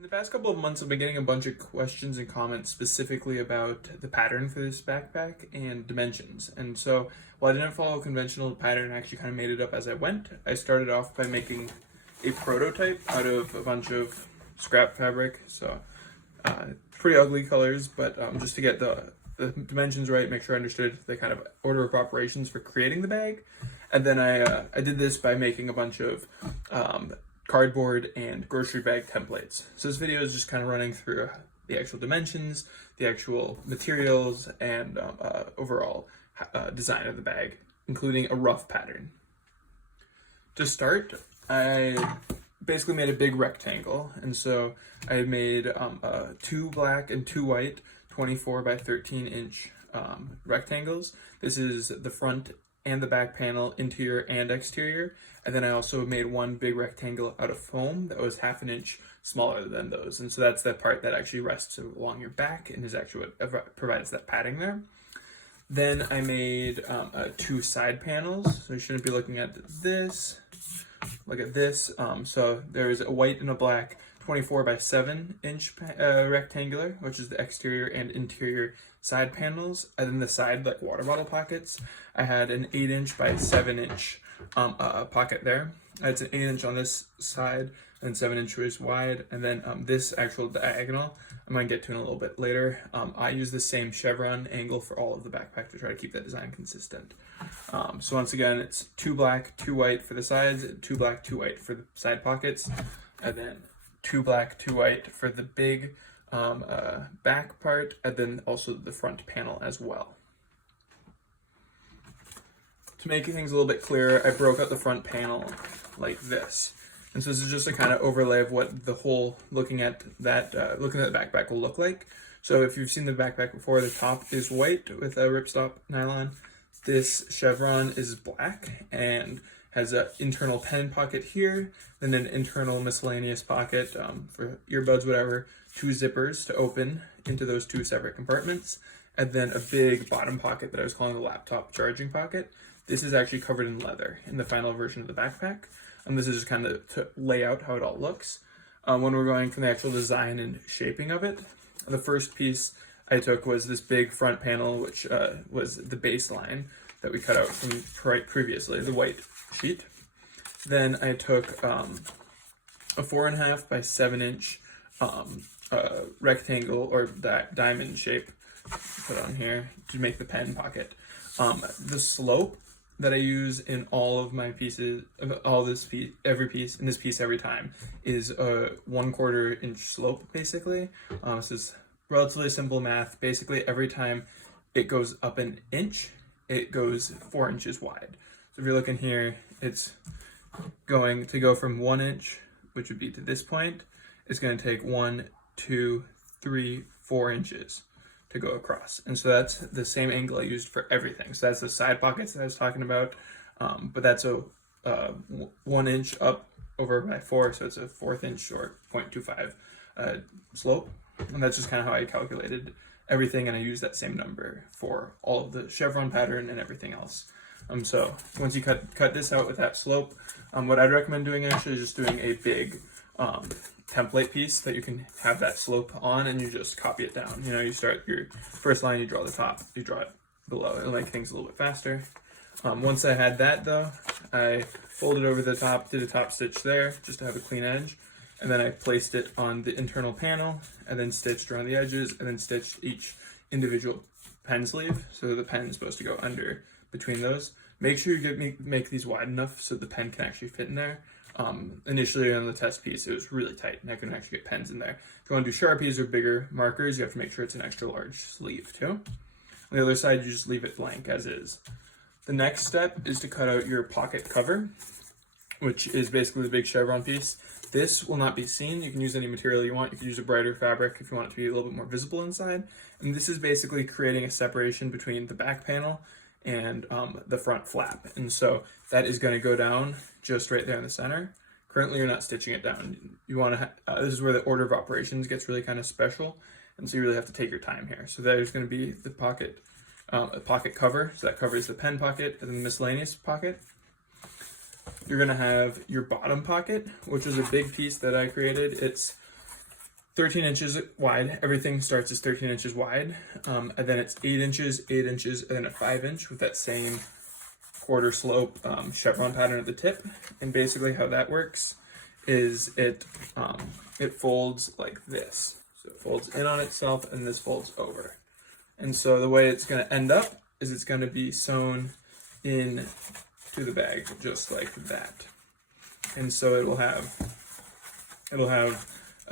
In the past couple of months, I've been getting a bunch of questions and comments specifically about the pattern for this backpack and dimensions. And so, while I didn't follow a conventional pattern, I actually kind of made it up as I went. I started off by making a prototype out of a bunch of scrap fabric. So, pretty ugly colors, but just to get the dimensions right, make sure I understood the kind of order of operations for creating the bag. And then I did this by making a bunch of cardboard and grocery bag templates. So this video is just kind of running through the actual dimensions, the actual materials, and overall design of the bag, including a rough pattern. To start, I basically made a big rectangle, and so I made two black and two white 24 by 13 inch rectangles. This is the front and the back panel, interior and exterior. And then I also made one big rectangle out of foam that was half an inch smaller than those. And so that's the part that actually rests along your back and is actually what provides that padding there. Then I made two side panels. So you shouldn't be looking at this. Look at this. So there's a white and a black 24 by 7 inch rectangular, which is the exterior and interior side panels. And then the side, like water bottle pockets, I had an 8 inch by 7 inch pocket there. It's an 8 inch on this side and 7 inches wide. And then this actual diagonal, I'm gonna get to in a little bit later. I use the same chevron angle for all of the backpack to try to keep that design consistent. So once again, it's two black, two white for the sides, two black, two white for the side pockets, and then two black, two white for the big back part, and then also the front panel as well. To make things a little bit clearer, I broke out the front panel like this. And so this is just a kind of overlay of what the whole looking at the backpack will look like. So if you've seen the backpack before, the top is white with a ripstop nylon. This chevron is black and has an internal pen pocket here, then an internal miscellaneous pocket for earbuds, whatever, two zippers to open into those two separate compartments, and then a big bottom pocket that I was calling the laptop charging pocket. This is actually covered in leather in the final version of the backpack. And this is just kind of to lay out how it all looks. When we're going from the actual design and shaping of it, the first piece I took was this big front panel, which was the baseline that we cut out from previously, the white sheet. Then I took a 4.5 by 7 inch rectangle or that diamond shape, put on here to make the pen pocket. The slope that I use in all of my pieces, every piece every time, is a 1/4 inch slope basically. This is relatively simple math. Basically, every time it goes up an inch, it goes 4 inches wide. So if you're looking here, it's going to go from 1 inch, which would be to this point. It's going to take 1, 2, 3, 4 inches to go across. And so that's the same angle I used for everything. So that's the side pockets that I was talking about. But that's a 1 inch up over by 4, so it's a 1/4 inch or 0.25 slope. And that's just kind of how I calculated everything, and I used that same number for all of the chevron pattern and everything else. So once you cut this out with that slope, what I'd recommend doing actually is just doing a big template piece that you can have that slope on, and you just copy it down. You know, you start your first line, you draw the top, you draw it below. It'll make things a little bit faster. Once I had that though, I folded over the top, did a top stitch there just to have a clean edge, and then I placed it on the internal panel, and then stitched around the edges, and then stitched each individual pen sleeve. So the pen is supposed to go under between those. Make sure you make these wide enough so the pen can actually fit in there. Initially on the test piece, it was really tight and I couldn't actually get pens in there. If you want to do Sharpies or bigger markers, you have to make sure it's an extra large sleeve too. On the other side, you just leave it blank as is. The next step is to cut out your pocket cover, which is basically the big chevron piece. This will not be seen. You can use any material you want. You can use a brighter fabric if you want it to be a little bit more visible inside. And this is basically creating a separation between the back panel and the front flap. And so that is going to go down just right there in the center. Currently, you're not stitching it down. You want to, this is where the order of operations gets really kind of special. And so you really have to take your time here. So there's going to be the pocket, a pocket cover. So that covers the pen pocket and then the miscellaneous pocket. You're going to have your bottom pocket, which is a big piece that I created. It's 13 inches wide. Everything starts as 13 inches wide, and then it's 8 inches, 8 inches, and then a 5-inch with that same quarter slope chevron pattern at the tip. And basically how that works is it folds like this. So it folds in on itself, and this folds over. And so the way it's going to end up is it's going to be sewn in to the bag just like that. And so it'll have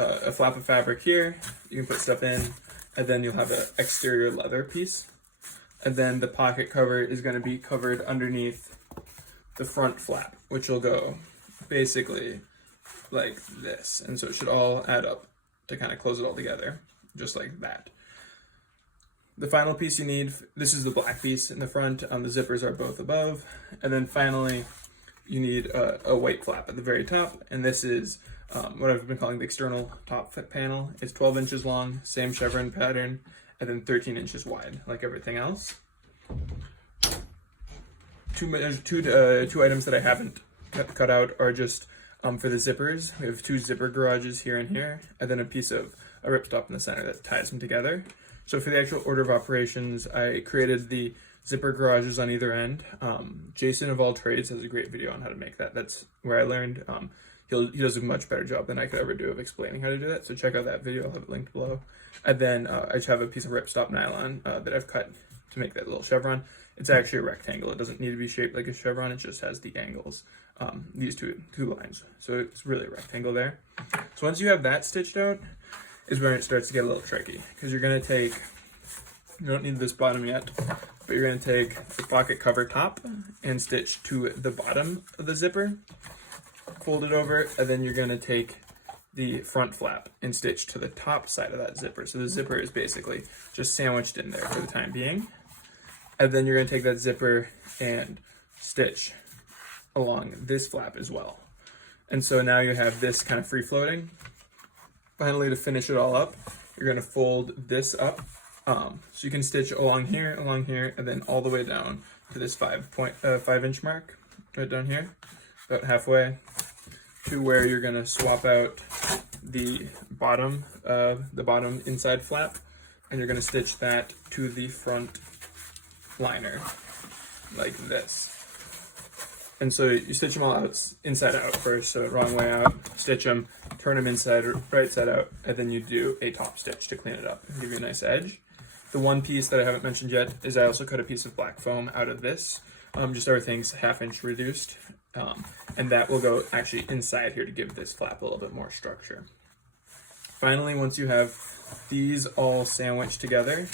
a flap of fabric here. You can put stuff in, and then you'll have an exterior leather piece. And then the pocket cover is going to be covered underneath the front flap, which will go basically like this. And so it should all add up to kind of close it all together, just like that. The final piece you need, this is the black piece in the front. The zippers are both above. And then finally, you need a white flap at the very top. And this is what I've been calling the external top panel. It's 12 inches long, same chevron pattern, and then 13 inches wide, like everything else. Two items that I haven't cut out are just for the zippers. We have 2 zipper garages here and here, and then a piece of a ripstop in the center that ties them together. So for the actual order of operations, I created the zipper garages on either end. TheJasonofAllTrades has a great video on how to make that. That's where I learned. He does a much better job than I could ever do of explaining how to do that. So check out that video. I'll have it linked below. And then I just have a piece of ripstop nylon that I've cut to make that little chevron. It's actually a rectangle. It doesn't need to be shaped like a chevron. It just has the angles, these two lines. So it's really a rectangle there. So once you have that stitched out is where it starts to get a little tricky, because you're going to take, you don't need this bottom yet, but you're going to take the pocket cover top and stitch to the bottom of the zipper, fold it over, and then you're going to take the front flap and stitch to the top side of that zipper. So the zipper is basically just sandwiched in there for the time being. And then you're going to take that zipper and stitch along this flap as well. And so now you have this kind of free floating. Finally, to finish it all up, you're going to fold this up. So you can stitch along here, and then all the way down to this 5-inch mark, right down here, about halfway, to where you're going to swap out the bottom inside flap, and you're going to stitch that to the front liner, like this. And so you stitch them all out inside out first, so wrong way out, stitch them, turn them inside or right side out, and then you do a top stitch to clean it up and give you a nice edge. The one piece that I haven't mentioned yet is I also cut a piece of black foam out of this, just everything's 1/2 inch reduced, and that will go actually inside here to give this flap a little bit more structure. Finally, once you have these all sandwiched together,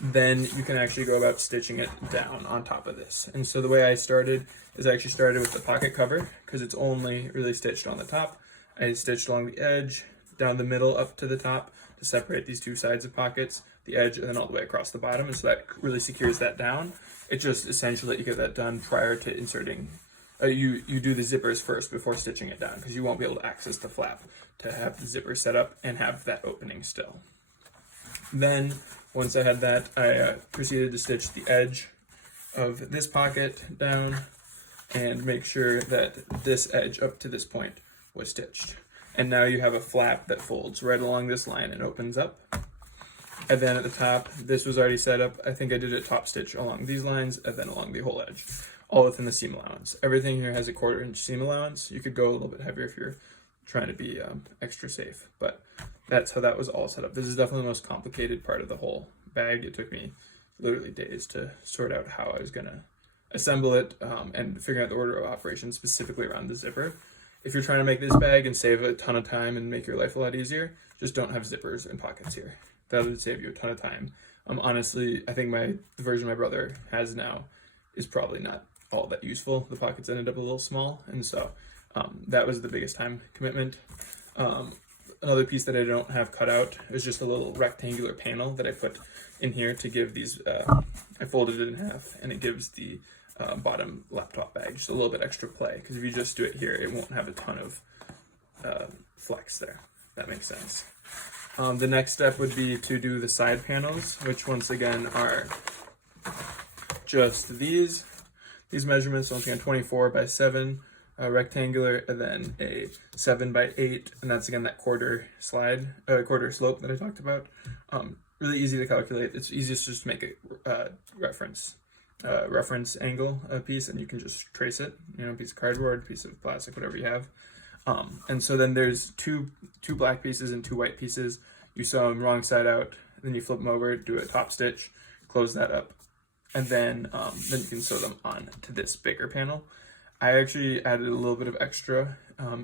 then you can actually go about stitching it down on top of this. And so the way I started is I actually started with the pocket cover, because it's only really stitched on the top. I stitched along the edge, down the middle, up to the top to separate these two sides of pockets, the edge, and then all the way across the bottom. And so that really secures that down. It just essentially you get that done prior to inserting. You do the zippers first before stitching it down, because you won't be able to access the flap to have the zipper set up and have that opening still. Then once I had that, I proceeded to stitch the edge of this pocket down and make sure that this edge up to this point was stitched. And now you have a flap that folds right along this line and opens up. And then at the top, this was already set up. I think I did a top stitch along these lines and then along the whole edge, all within the seam allowance. Everything here has a 1/4 inch seam allowance. You could go a little bit heavier if you're trying to be extra safe, but that's how that was all set up. This is definitely the most complicated part of the whole bag. It took me literally days to sort out how I was gonna assemble it and figure out the order of operations specifically around the zipper. If you're trying to make this bag and save a ton of time and make your life a lot easier, just don't have zippers and pockets here. That would save you a ton of time. Honestly, I think the version my brother has now is probably not all that useful. The pockets ended up a little small, and so that was the biggest time commitment. Another piece that I don't have cut out is just a little rectangular panel that I put in here to give these, I folded it in half, and it gives the bottom laptop bag just a little bit extra play, because if you just do it here, it won't have a ton of flex there. That makes sense. The next step would be to do the side panels, which once again are just these measurements. Once again, 24 by 7 rectangular, and then a 7x8, and that's again that quarter slope that I talked about. Really easy to calculate. It's easiest just to make a reference angle piece, and you can just trace it. You know, piece of cardboard, piece of plastic, whatever you have. And so then there's two black pieces and two white pieces. You sew them wrong side out, then you flip them over, do a top stitch, close that up, and then you can sew them on to this bigger panel. I actually added a little bit of extra.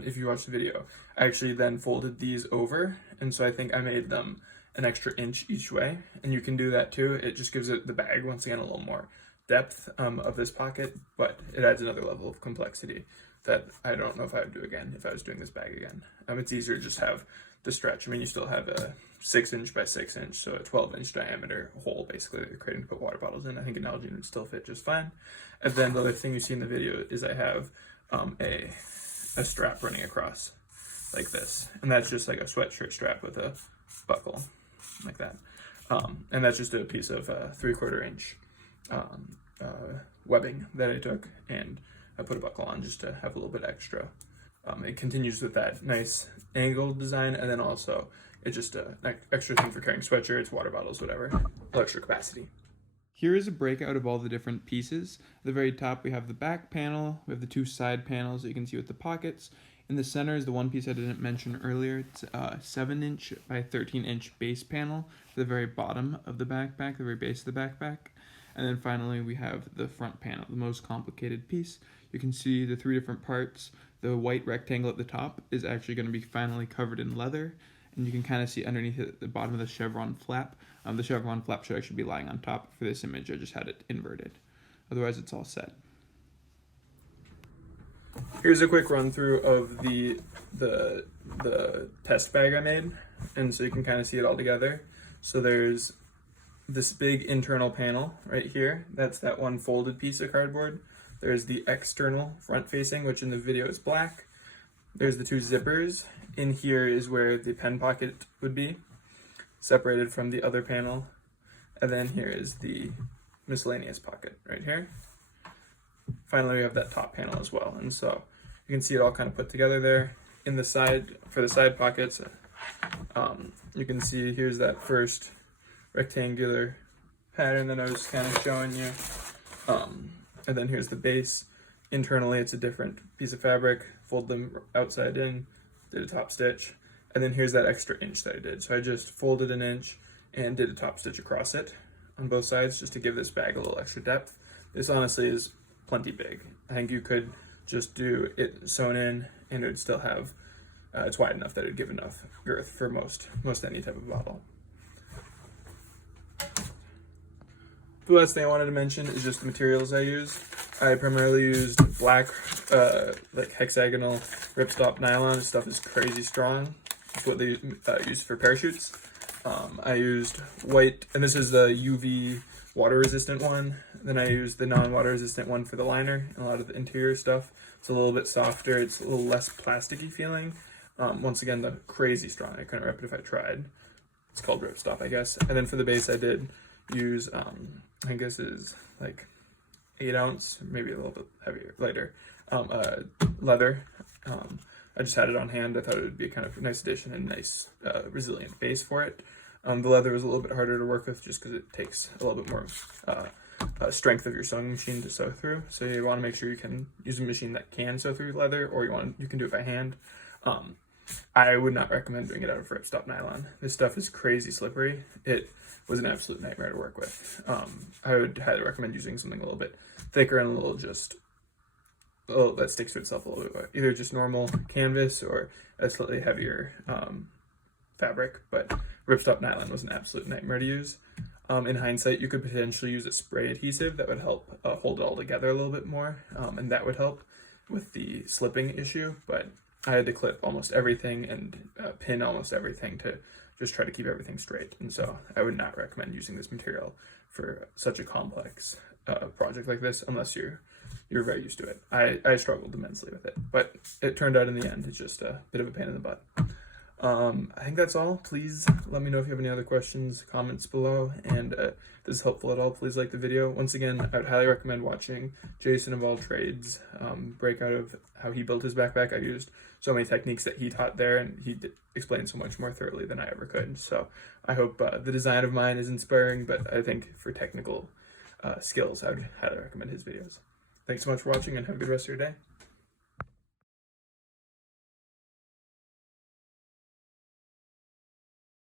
If you watch the video, I actually then folded these over, and so I think I made them an extra inch each way, and you can do that too. It just gives it the bag once again a little more depth of this pocket, but it adds another level of complexity that I don't know if I would do again if I was doing this bag again. It's easier to just have the stretch. I mean, you still have a 6" by 6", so a 12" diameter hole basically that you're creating to put water bottles in. I think an Nalgene would still fit just fine. And then the other thing you see in the video is I have a strap running across like this, and that's just like a sweatshirt strap with a buckle like that. And that's just a piece of 3/4 inch webbing that I took, and I put a buckle on just to have a little bit extra. It continues with that nice angled design, and then also it's just an extra thing for carrying sweatshirts, water bottles, whatever, extra capacity. Here is a breakout of all the different pieces. At the very top we have the back panel, we have the two side panels that you can see with the pockets. In the center is the one piece I didn't mention earlier. It's a 7" by 13" base panel for the very bottom of the backpack, the very base of the backpack. And then finally we have the front panel, the most complicated piece. You can see the three different parts. The white rectangle at the top is actually going to be finally covered in leather, and you can kind of see underneath it at the bottom of the chevron flap. The chevron flap should actually be lying on top. For this image, I just had it inverted. Otherwise, it's all set. Here's a quick run through of the test bag I made, and so you can kind of see it all together. So there's this big internal panel right here. That's that one folded piece of cardboard. There's the external front facing, which in the video is black. There's the two zippers. In here is where the pen pocket would be, separated from the other panel. And then here is the miscellaneous pocket right here. Finally, we have that top panel as well. And so you can see it all kind of put together there. In the side, for the side pockets, you can see here's that first rectangular pattern that I was kind of showing you. And then here's the base. Internally, it's a different piece of fabric. Fold them outside in, did a top stitch. And then here's that extra inch that I did. So I just folded an inch and did a top stitch across it on both sides just to give this bag a little extra depth. This honestly is plenty big. I think you could just do it sewn in and it would still have, it's wide enough that it would give enough girth for most any type of bottle. The last thing I wanted to mention is just the materials I use. I primarily used black, like hexagonal ripstop nylon. This stuff is crazy strong. It's what they use for parachutes. I used white, and this is the UV water resistant one. Then I used the non-water resistant one for the liner and a lot of the interior stuff. It's a little bit softer. It's a little less plasticky feeling. Once again, the crazy strong. I couldn't rip it if I tried. It's called ripstop, I guess. And then for the base, I did use, I guess is like 8 ounce, maybe a little bit heavier, lighter, leather. I just had it on hand. I thought it would be kind of a nice addition and nice resilient base for it. The leather was a little bit harder to work with just because it takes a little bit more strength of your sewing machine to sew through. So you want to make sure you can use a machine that can sew through leather, or you can do it by hand. I would not recommend doing it out of ripstop nylon. This stuff is crazy slippery. It was an absolute nightmare to work with. I would highly recommend using something a little bit thicker and a little that sticks to itself a little bit. Either just normal canvas or a slightly heavier fabric, but ripstop nylon was an absolute nightmare to use. In hindsight, you could potentially use a spray adhesive that would help hold it all together a little bit more, and that would help with the slipping issue, but I had to clip almost everything and pin almost everything to just try to keep everything straight. And so I would not recommend using this material for such a complex project like this unless you're very used to it. I struggled immensely with it, but it turned out in the end it's just a bit of a pain in the butt. I think that's all. Please let me know if you have any other questions, comments below, and if this is helpful at all, please like the video. Once again, I would highly recommend watching Jason of All Trades breakout of how he built his backpack. I used so many techniques that he taught there, and he explained so much more thoroughly than I ever could. So I hope the design of mine is inspiring, but I think for technical skills, I would highly recommend his videos. Thanks so much for watching, and have a good rest of your day.